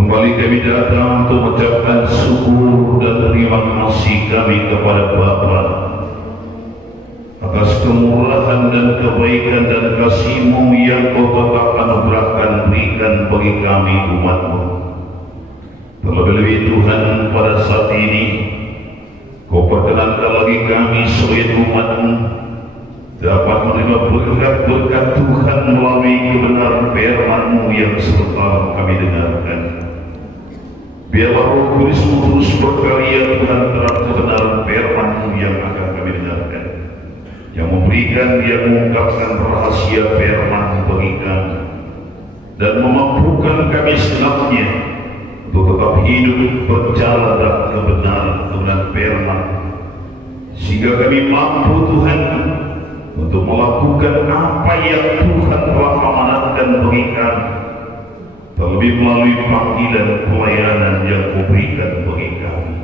Kembali kami datang untuk mengucapkan syukur dan terima kasih kami kepada Bapa atas kemurahan dan kebaikan dan kasih-Mu yang Kau tetap anugerahkan berikan bagi kami umat-Mu. Terlebih Tuhan, pada saat ini Kau perkenankan lagi kami sebagai umat-Mu dapat menerima berkat-berkat Tuhan melalui kebenaran firman-Mu yang sebentar kami dengarkan. Biarlah Roh Kudus-Mu terus berkarya Tuhan terhadap kebenaran firman-Mu yang akan kami dengarkan, yang memberikan, yang mengungkapkan rahasia firman-Mu bagi kami dan memampukan kami segenapnya untuk tetap hidup berjalan dalam kebenaran firman, sehingga kami mampu Tuhan untuk melakukan apa yang Tuhan telah amanatkan bagi kami, terlebih melalui panggilan pelayanan yang Kau berikan bagi kami.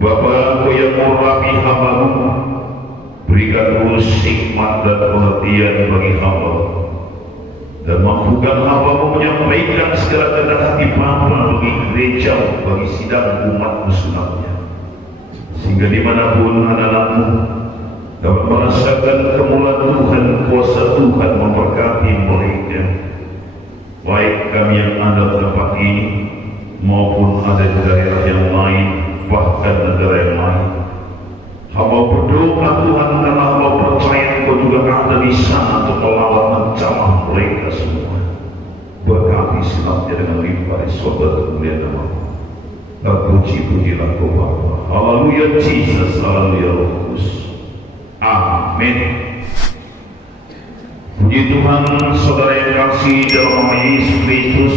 Bapa, Kau yang mengurapi hamba-Mu, berikan terus hikmat dan pengertian bagi hamba, dan mampukan hamba-Mu menyampaikan segala kehendak hati Bapa bagi gereja, bagi sidang umat-Mu sebenarnya, sehingga dimanapun anak-anak-Mu dapat merasakan kemuliaan Tuhan, kuasa Tuhan memberkati mereka, baik kami yang ada di tempat ini maupun ada di daerah yang lain, bahkan negara yang lain. Hamba berdoa Tuhan, karena hamba percaya Kau juga ada di sana untuk melawan menjamah mereka semua. Berkati selamanya dengan limpah di surga kemuliaan nama-Mu. Terpuji-pujilah Kau Bapa. Haleluya Jesus, haleluya Roh Kudus. Amin. Puji Tuhan, saudara yang kasih dalam nama Yesus Kristus.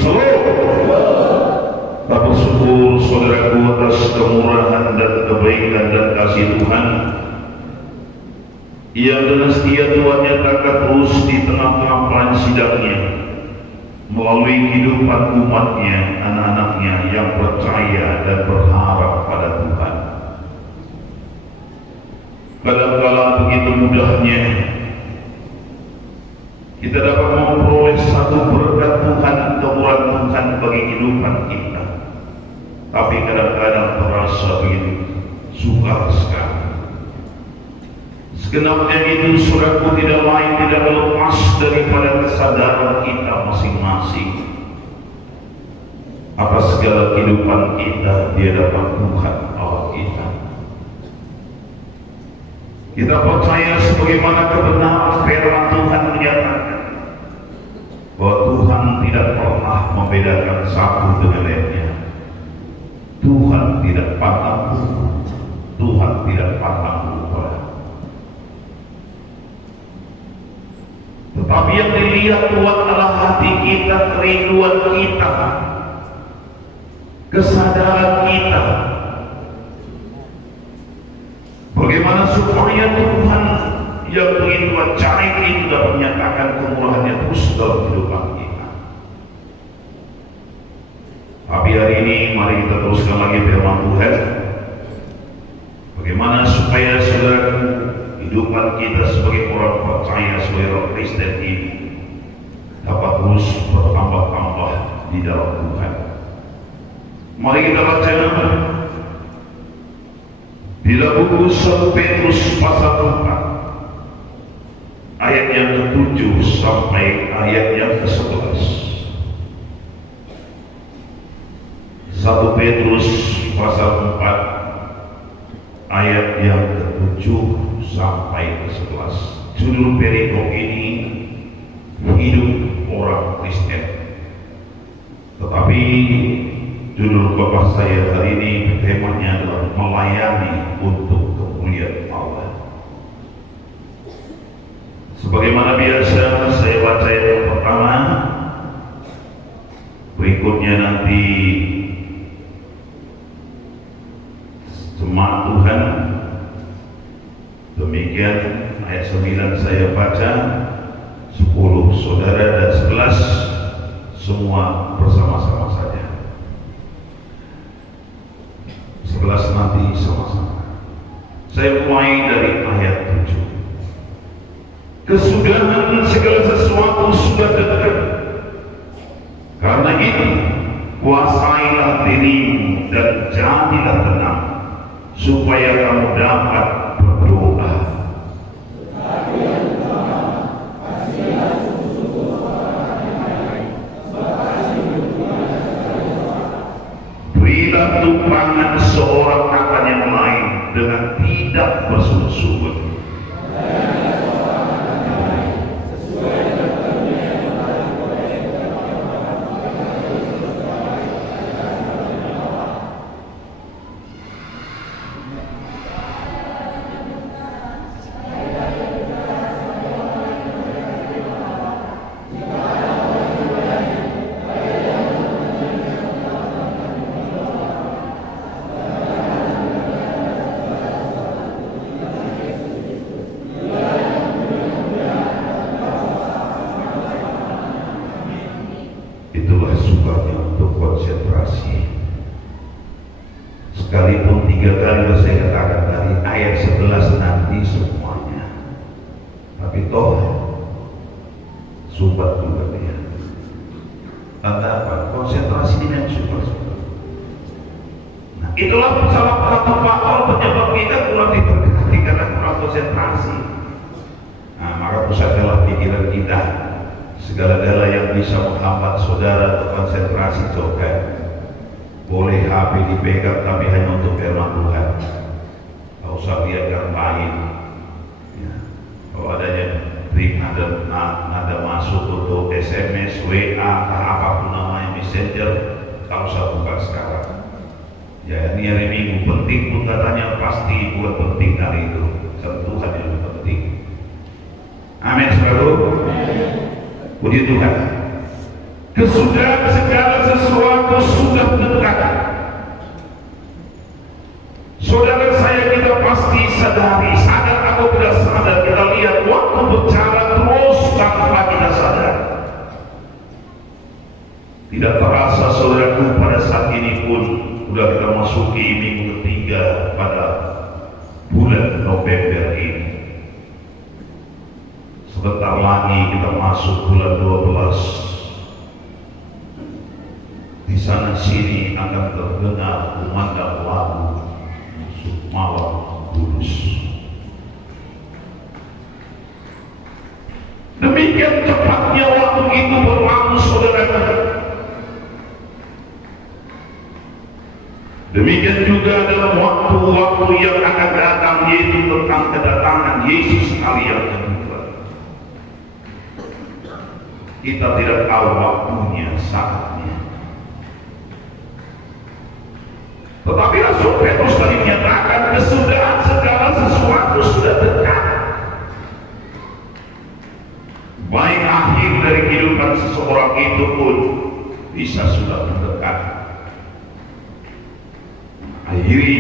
Tak bersyukur saudaraku atas kemurahan dan kebaikan dan kasih Tuhan yang dengan setia Tuhan nyatakan terus di tengah-tengah sidangnya melalui kehidupan umatnya, anak-anaknya yang percaya dan berharap pada Tuhan. Kadang-kala begitu mudahnya kita dapat memperoleh satu berkat Tuhan, kemurahan Tuhan bagi kehidupan kita, tapi kadang-kadang terasa begitu sukar sekali. Segenapnya itu, saudaraku, tidak lain tidak lepas daripada kesadaran kita masing-masing atas segala kehidupan kita di hadapan Tuhan Allah kita. Kita percaya sebagaimana kebenaran firman Tuhan menyatakan bahwa Tuhan tidak pernah membedakan satu dengan lainnya. Tuhan tidak pandang bulu, Tuhan tidak pandang rupa. Tetapi yang dilihat Tuhan adalah hati kita, kerinduan kita, kesadaran kita. Bagaimana supaya Tuhan yang begitu ajaib itu dapat menyatakan kemurahannya terus dalam kehidupan kita. Tapi hari ini mari kita teruskan lagi firman Tuhan. Bagaimana supaya saudara kehidupan kita sebagai orang percaya, sebagai orang Kristen ini dapat terus bertambah-tambah di dalam Tuhan. Mari kita baca di dalam buku 1 Petrus pasal 4 ayat yang ke-7 sampai ayat yang ke-11. 1 Petrus pasal 4 ayat yang ke-7 sampai ke-11. Judul perikop ini hidup orang Kristen. Tetapi judul bapak saya hari ini temanya adalah melayani untuk kemuliaan Allah. Sebagaimana biasa saya baca yang pertama, berikutnya nanti jemaat Tuhan. Demikian ayat 9 saya baca, 10 saudara dan 11 semua bersama-sama saja. 11 nanti sama-sama. Saya mulai dari ayat 7. Kesudahan segala sesuatu sudah dekat. Karena itu Kuasailah dirimu dan jadilah tenang, supaya kamu dapat berdoa. Berilah tumpangan seorang akan yang lain dengan tidak bersungut-sungut. Itulah sebabnya untuk konsentrasi. Sekalipun 3 kali saya katakan tadi ayat 11 nanti semuanya, tapi toh sumbat juga dia. Tanda apa? Konsentrasi ini yang sumbat. Nah, itulah salah satu faktor penyebab kita kurang diberkati karena kurang konsentrasi. Nah, maka pusatkanlah pikiran kita. Segala-gala yang bisa menghambat saudara untuk konsentrasi jauhkan. Boleh HP dipegang tapi hanya untuk firman Tuhan. Tak usah biarkan main. Ya. Kalau adanya ring ada masuk untuk SMS, WA, apapun namanya messenger, tak usah buka sekarang. Ya, ini hari Minggu penting pun katanya pasti bukan penting hari itu. Tuhan yang lebih penting. Amin saudara. Puji Tuhan. Kesudahan segala sesuatu sudah dekat. Saudara saya, kita pasti sadar atau tidak sadar, kita lihat waktu berjalan terus tanpa kita sadar. Tidak terasa saudaraku, pada saat ini pun sudah kita masuki minggu ketiga pada bulan November ini. Sebentar lagi kita masuk bulan 12. Di sana sini akan terdengar kumandang lagu Malam Kudus. Demikian cepatnya waktu itu berlalu saudara. Demikian juga dalam waktu-waktu yang akan datang, yaitu tentang kedatangan Yesus kali yang kedua. Kita tidak tahu waktunya, saatnya. Tetapi Rasul Petrus tadi menyatakan kesudahan segala sesuatu sudah dekat. Baik akhir dari kehidupan seseorang itu pun bisa sudah mendekat. Akhiri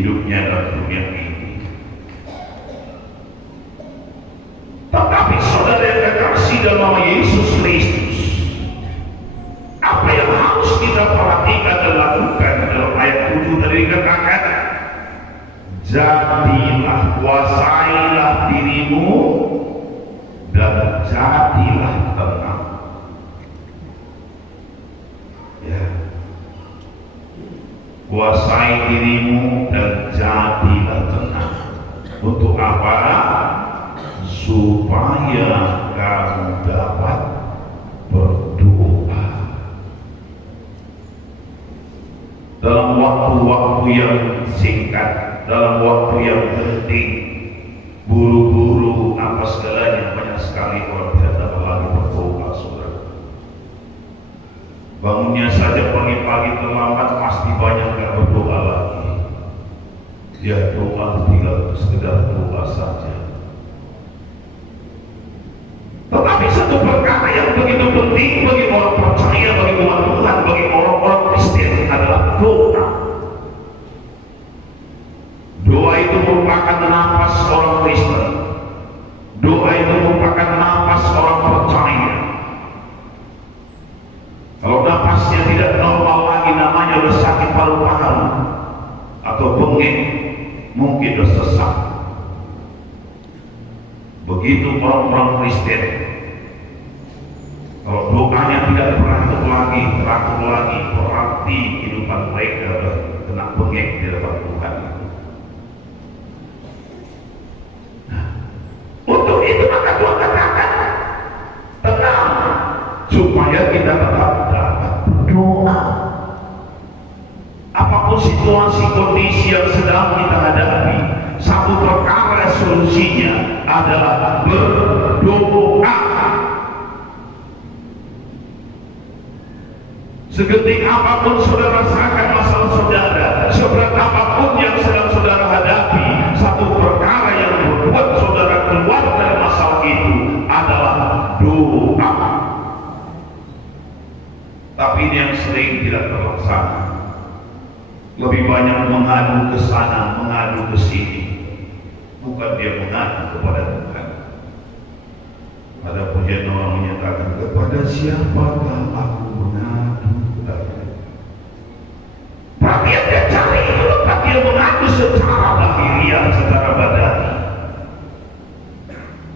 hidupnya dalam dunia ini. Tetapi saudara yang kekasih dalam nama Yesus Kristus, apa yang harus kita perhatikan dan lakukan dalam ayat 7 tadi dikatakan, jadilah, kuasailah dirimu dan jadilah tenang. Ya, kuasai dirimu dan jadilah tenang. Untuk apa? Supaya kamu dapat berdoa. Dalam waktu-waktu yang singkat, dalam waktu yang penting, buru-buru apa segalanya, banyak sekali orang tidak dapat lagi berdoa, saudara. Bangunnya saja pagi-pagi terlambat, pasti banyak yang berdoa lagi. Ya, doa tinggal sekedar doa saja. Tetapi satu perkara yang begitu penting bagi orang percaya, bagi umat Tuhan, bagi orang-orang Kristen adalah doa. Doa itu merupakan napas orang Kristen. Doa itu merupakan napas orang percaya. Kalau napasnya tidak normal lagi, namanya sudah sakit paru-paru atau bengek, mungkin sudah sesak. Begitu orang-orang Kristen, kalau doanya tidak teratur lagi, situasi kondisi yang sedang kita hadapi, satu perkara solusinya adalah berdoa. Segenting apapun saudara rasakan masalah saudara, seberat apapun yang sedang saudara hadapi, satu perkara yang membuat saudara keluar dari masalah itu adalah doa. Tapi ini yang sering tidak terlaksana. Lebih banyak mengadu ke sana, mengadu ke sini, bukan dia mengadu kepada Tuhan. Ada pujian orang menyatakan, kepada siapakah aku mengadu? Perhatian dia cari itu, lepas dia mengadu secara lahiriah, secara badani.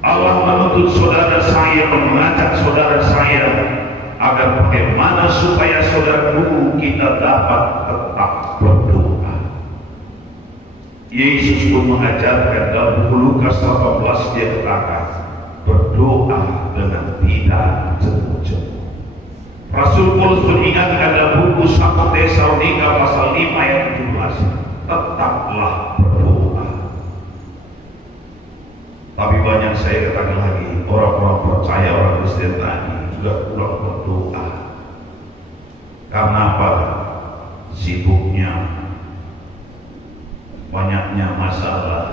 Allah menuntut saudara saya, mengajak saudara saya agar bagaimana supaya saudaraku kita dapat tetap berdoa. Yesus pun mengajarkan dalam buku Lukas 18 dia katakan, berdoa dengan tidak jemu-jemu. Rasul Paulus mengingatkan dalam buku 1 Tesalonika pasal 5 ayat 17, tetaplah berdoa. Tapi banyak saya katakan lagi, orang-orang percaya, orang Kristen tadi sudah pulang berdoa. Karena apa? Sibuknya, banyaknya masalah,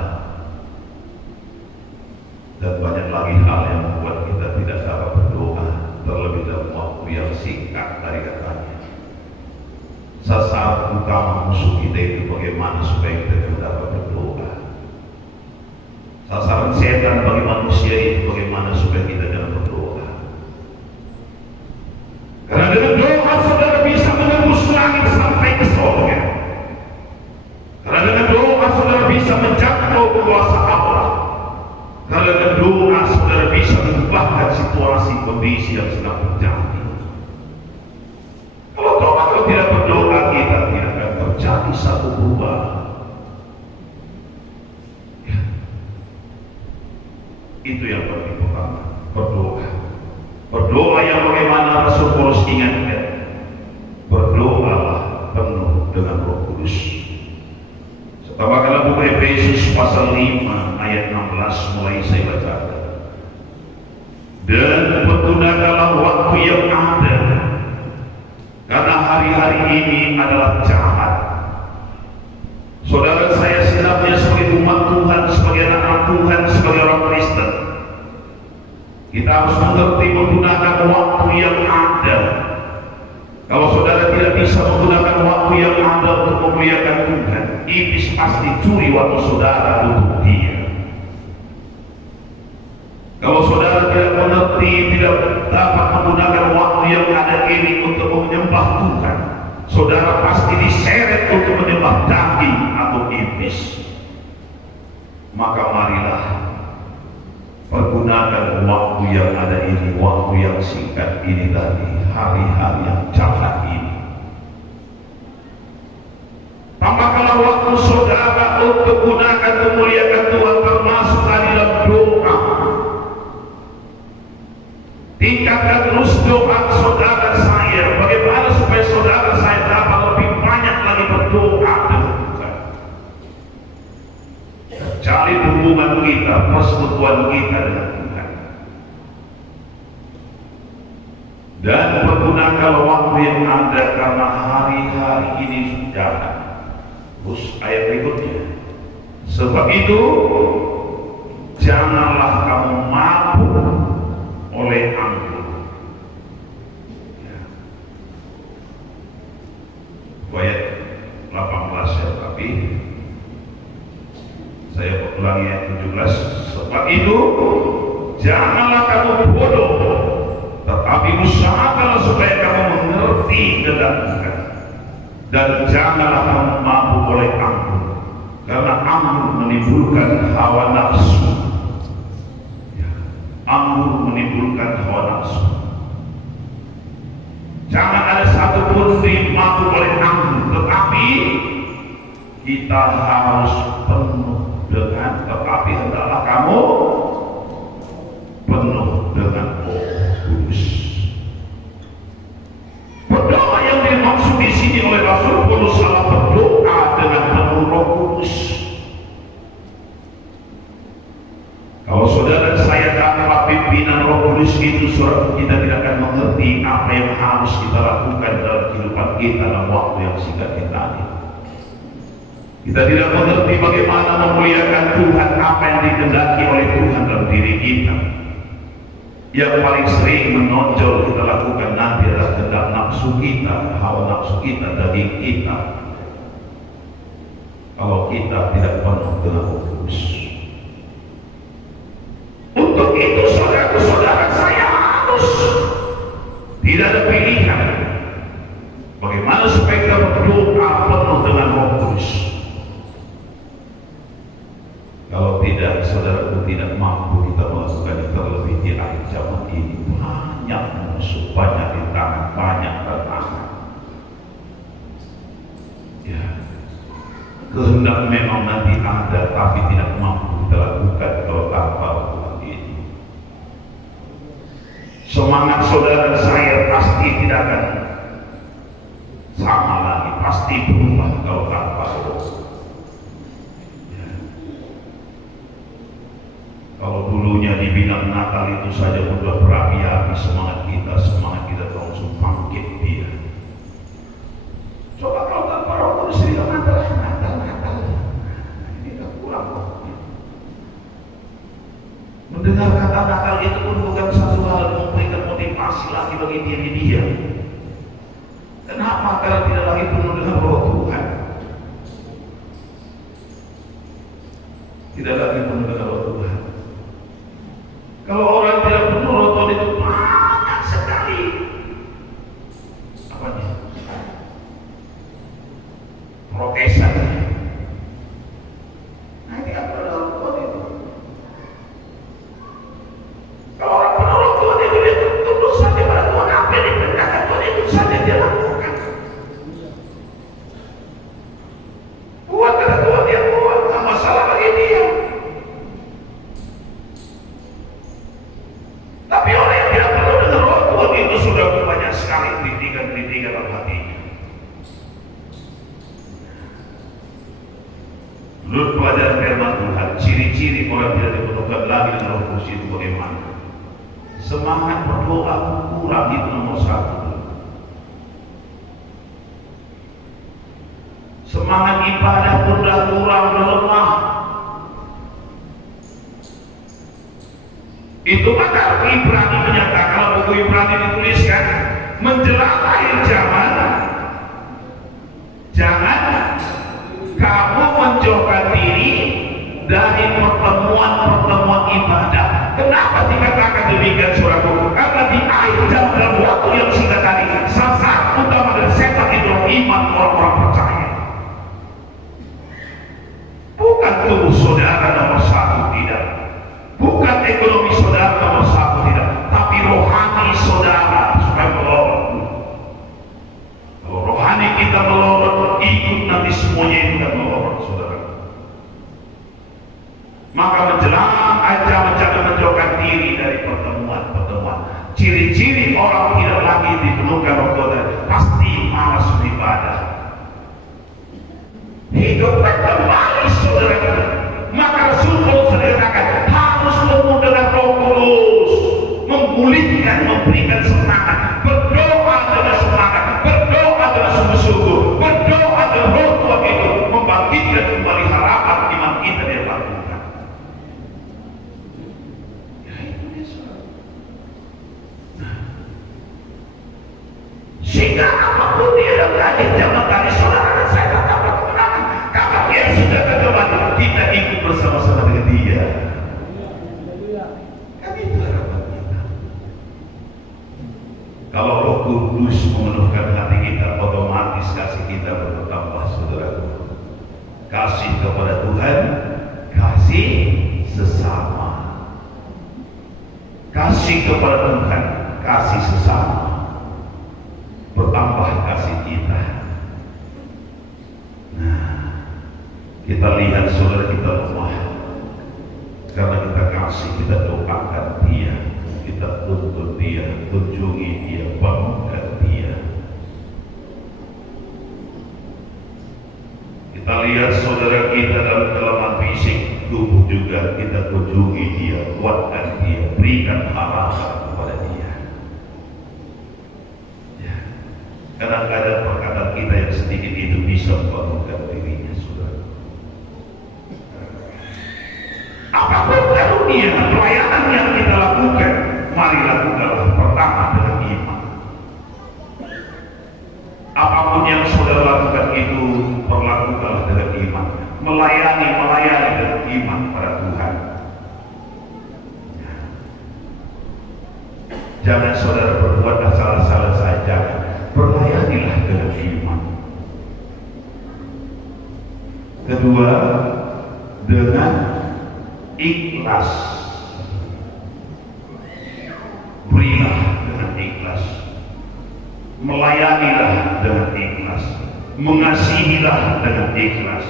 dan banyak lagi hal yang membuat kita tidak dapat berdoa, terlebih dalam waktu yang singkat dari katanya. Sasaran utama musuh kita itu bagaimana supaya kita dapat berdoa. Sasaran setan bagi manusia itu bagaimana supaya kita dapat berdoa. Karena dengan doa saudara bisa menembus langit sampai ke surga. Karena dengan doa saudara bisa menjangkau kuasa Allah. Karena dengan doa saudara bisa mengubahkan situasi kondisi yang sedang terjadi. Kalau tidak berdoa kita tidak akan terjadi satu perubahan. Itu yang paling pertama, berdoa. Berdoa yang bagaimana Rasul Paulus ingatkan, berdoalah penuh dengan Roh Kudus. Setelah dalam buku Efesus pasal 5 ayat 16 mulai saya bacakan. Dan pergunakanlah waktu yang ada, karena hari-hari ini adalah jahat. Saudara saya sebenarnya sebagai umat Tuhan, sebagai anak Tuhan, sebagai orang Kristen, kita harus mengerti menggunakan waktu yang ada. Kalau saudara tidak bisa menggunakan waktu yang ada untuk memuliakan Tuhan, iblis pasti curi waktu saudara untuk dia. Kalau saudara tidak mengerti, tidak dapat menggunakan waktu yang ada ini untuk menyembah Tuhan, saudara pasti diseret untuk menyembah daging atau iblis. Maka marilah pergunakan waktu yang ada ini, waktu yang singkat ini tadi, hari-hari yang jahat ini. Tambahkanlah waktu saudara untuk gunakan memuliakan Tuhan, termasuk tadi dalam doa. Tingkatkan terus doa saudara saya, bagaimana supaya saudara saya dapat lebih banyak lagi berdoa dengan Tuhan. Cari hubungan kita, persekutuan kita dengan Tuhan. Dan pergunakan waktu yang ada, karena hari-hari ini sudah. Terus ayat berikutnya, sebab itu janganlah kamu mabuk oleh anggur. Ayat 18 ya, tapi saya ulangi ayat 17. Sebab itu janganlah kamu bodoh, tetapi usahakanlah supaya kamu mengerti kehendak Tuhan. Dan janganlah kamu mabuk oleh anggur, karena anggur menimbulkan hawa nafsu. Anggur menimbulkan hawa nafsu. Jangan ada satupun dimabuk oleh anggur, tetapi kita harus penuh dengan, tetapi hendaklah kamu penuh dengan Roh Kudus. Berdoa yang dimaksud di sini oleh Rasul Paulus adalah berdoa kita dalam waktu yang singkat kita ini. Kita tidak mengerti bagaimana memuliakan Tuhan, apa yang dikehendaki oleh Tuhan dalam diri kita. Yang paling sering menonjol kita lakukan nanti adalah kehendak nafsu kita, hawa nafsu kita, daging kita. Kalau kita tidak penuh dengan Roh Kudus. Untuk itu saudara-saudara saya harus tidak ada pilihan. Bagaimana supaya kita berdoa penuh dengan Roh Kudus? Kalau tidak, saudaraku, tidak mampu kita melakukan itu, terlebih di akhir zaman ini. Banyak musuh, banyak rintangan, banyak tantangan. Ya, kehendak memang nanti ada, tapi tidak mampu kita lakukan kalau tanpa Tuhan ini. Semangat saudara saya pasti tidak akan sama lagi, pasti berubah kalau tanpa Roh. Kalau dulunya di bidang Natal itu saja sudah berapi-api semangat kita langsung bangkit dia. Coba kalau tanpa Roh Kudus di dalam Natal, ini tak kurang. Mendengar kata Natal itu pun bukan satu hal yang memberikan motivasi lagi bagi diri dia. Kenapa? Karena tidak lagi penuh dengan Roh Tuhan. Tidak lagi penuh dengan Roh Tuhan. Kalau orang tidak penuh Roh Tuhan itu banyak sekali apanya? Protesan. Nah, ini apa Roh Tuhan itu? Kalau orang penuh Roh Tuhan itu dia tunduk saja pada Tuhan, apa yang diperintahkan Tuhan itu saja dia lakukan. Buat kata Tuhan dia buat, tak masalah bagi dia. Tapi orang yang tidak penuh dengan Roh Tuhan itu sudah banyak sekali kritikan dalam hatinya. Menurut pelajaran firman Tuhan, ciri-ciri orang tidak dipenuhkan lagi dengan Roh Kudus itu bagaimana? Semangat berdoa kurang, itu nomor satu. Semangat ibadah sudah kurang, lemah. Itu maka Ibrani menyatakan, kalau buku Ibrani dituliskan menjelang akhir zaman, jangan kamu menjauhkan diri dari pertemuan ibadah. Kenapa dikatakan demikian saudaraku? Karena di akhir zaman dalam waktu yang singkat tadi, sasaran utama dan setan itu iman orang-orang percaya. Bukan tubuh saudara nomor satu, tidak. Bukan ekonomi saudara nomor satu, tidak, tapi rohani saudara supaya melorot. Kalau rohani kita melorot, ikut nanti semuanya itu akan melorot, saudara. Maka menjelang aja menjaga menjauhkan diri dari pertemuan. Ciri-ciri orang tidak lagi dipenuhkan Roh Tuhan, pasti malas beribadah. Hidupkan kembali saudara. Maka Rasul Paulus mengatakan harus penuh dengan Roh Kudus, memulihkan, memberikan semangat, berdoa dengan semangat, berdoa dengan sungguh-sungguh, berdoa dengan Roh Tuhan itu membangkitkan kembali harapan iman kita di dalam Tuhan. Ya itu dia saudara. Sehingga apapun dia dalam akhir zaman tadi saudara dan saya tak dapat kemenangan. Karena dia sudah terjebak, kita ikut bersama-sama dengan dia. Kan itu harapan kita. Kalau Roh Kudus memenuhkan hati kita, otomatis kasih kita bertambah, saudaraku. Kasih kepada Tuhan, kasih sesama. Kasih kepada Tuhan, kasih sesama. Bertambah kasih kita. Nah, kita lihat saudara kita lemah. Karena kita kasih, kita doakan dia, kita tuntut dia, kunjungi dia, bangunkan dia. Kita lihat saudara kita dalam kelemahan fisik tubuh juga, kita kunjungi dia, kuatkan dia, berikan harapan kepada dia. Ya. Karena kadang-kadang perkataan kita yang sedikit itu bisa membangunkan dirinya, saudara. Apapun karunia pelayanan yang kita lakukan, mari lakukanlah pertama dengan iman. Apapun yang saudara lakukan itu, perlakukanlah dengan iman. Melayani dengan iman pada Tuhan. Jangan saudara berbuat asal-asalan saja. Berlayanilah dengan iman. Kedua, dengan ikhlas. Berilah dengan ikhlas. Melayanilah dengan ikhlas. Mengasihilah dengan ikhlas.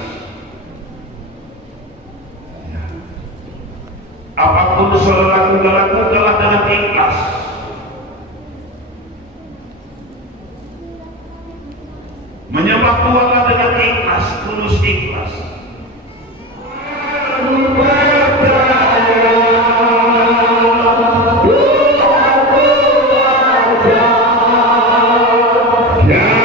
Apapun saudara lakukanlah dengan ikhlas. Menyembah Tuhanlah dengan ikhlas, tulus ikhlas. Yeah.